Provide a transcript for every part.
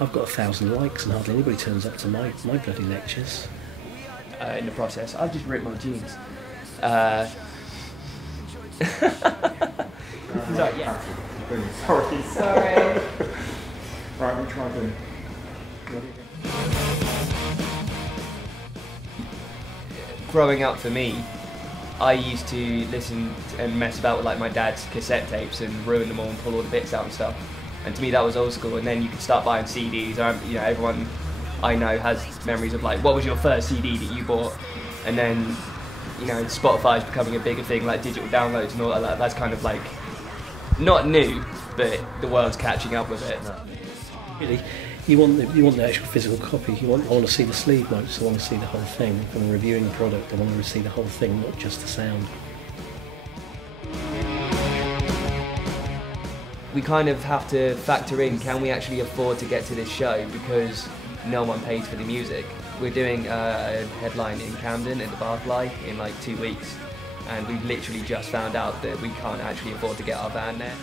I've got 1,000 likes and hardly anybody turns up to my bloody lectures. In the process, I've just ripped my jeans. Sorry, yeah. Sorry. Right, we'll try again. Growing up for me, I used to listen and mess about with like my dad's cassette tapes and ruin them all and pull all the bits out and stuff. And to me that was old school. And then you could start buying CDs. You know, everyone I know has memories of like, what was your first CD that you bought? And then, you know, Spotify's becoming a bigger thing, like digital downloads and all that. That's kind of like not new, but the world's catching up with it. Really, you want the actual physical copy. I want to see the sleeve notes. I want to see the whole thing. If I'm reviewing the product, I want to see the whole thing, not just the sound. We kind of have to factor in, can we actually afford to get to this show because no one pays for the music? We're doing a headline in Camden at the Barfly in like 2 weeks, and we've literally just found out that we can't actually afford to get our van there.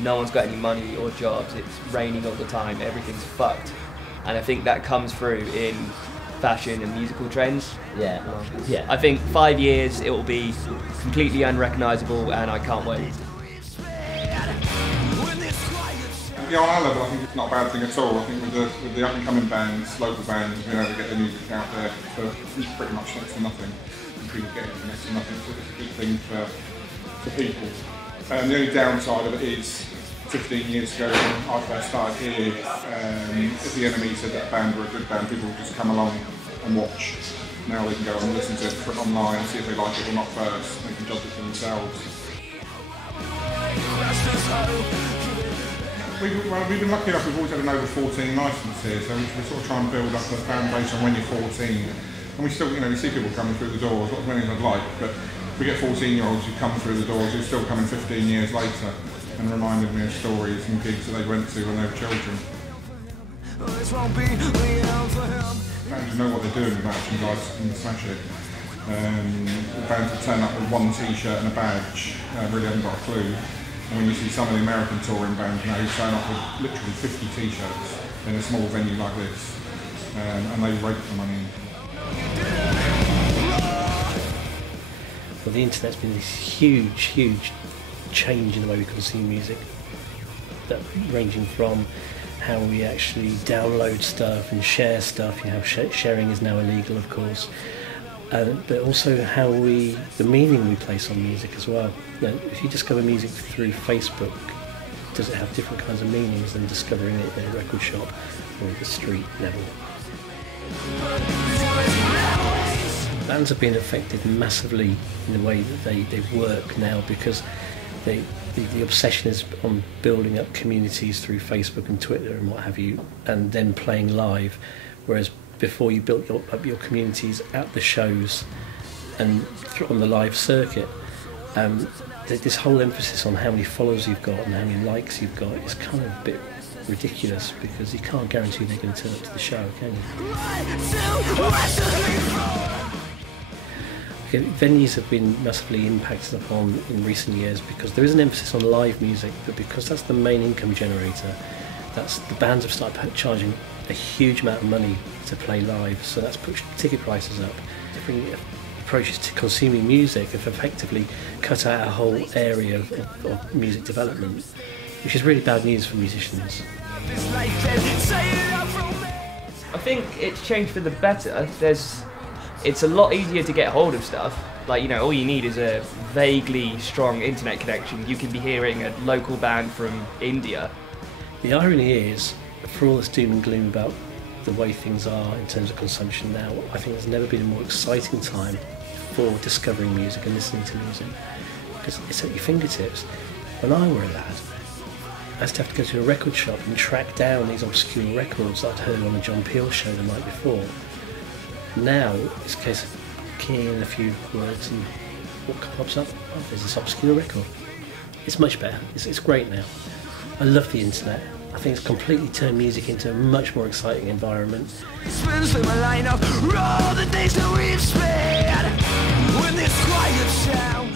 No one's got any money or jobs, it's raining all the time, everything's fucked. And I think that comes through in fashion and musical trends. Yeah. I think 5 years it will be completely unrecognisable, and I can't wait. Yeah, on our level, I think it's not a bad thing at all. I think with the up-and-coming bands, local bands, being able to get their music out there for pretty much next to nothing, and people getting it for next to nothing, so it's a good thing for people. And the only downside of it is, 15 years ago when I first started here, if the enemy said that a band were a good band, people would just come along and watch. Now they can go and listen to it online, see if they like it or not first, they can judge it for themselves. We've been lucky enough, we've always had an over 14 licence here, so we sort of try and build up a fan base on when you're 14. And we still, you know, we see people coming through the doors, not as many as I'd like, but we get 14-year-olds who come through the doors who are still coming 15 years later and reminded me of stories and gigs that they went to when they were children. Bands know what they're doing with merchandise and smash it. The bands will turn up with one t-shirt and a badge, really haven't got a clue. And when you see some of the American touring bands now who turn up with literally 50 t-shirts in a small venue like this, and they rake the money in. Well, the internet's been this huge change in the way we consume music, that ranging from how we actually download stuff and share stuff. You know, sharing is now illegal, of course, but also the meaning we place on music as well. You know, if you discover music through Facebook, does it have different kinds of meanings than discovering it in a record shop or at the street level? Bands have been affected massively in the way that they work now, because the obsession is on building up communities through Facebook and Twitter and what have you, and then playing live, whereas before you built up your communities at the shows and on the live circuit. This whole emphasis on how many followers you've got and how many likes you've got is kind of a bit ridiculous, because you can't guarantee they're going to turn up to the show, can you? Okay, venues have been massively impacted upon in recent years because there is an emphasis on live music, but because that's the main income generator, the bands have started charging a huge amount of money to play live, so that's pushed ticket prices up. Different approaches to consuming music have effectively cut out a whole area of music development, which is really bad news for musicians. I think it's changed for the better. It's a lot easier to get hold of stuff. Like, you know, all you need is a vaguely strong internet connection. You can be hearing a local band from India. The irony is, for all this doom and gloom about the way things are in terms of consumption now, I think there's never been a more exciting time for discovering music and listening to music, because it's at your fingertips. When I were a lad, I used to have to go to a record shop and track down these obscure records that I'd heard on the John Peel show the night before. Now it's a case of keying in a few words and what pops up? Oh, there's this obscure record. It's much better. It's great now. I love the internet. I think it's completely turned music into a much more exciting environment. When this quiet sound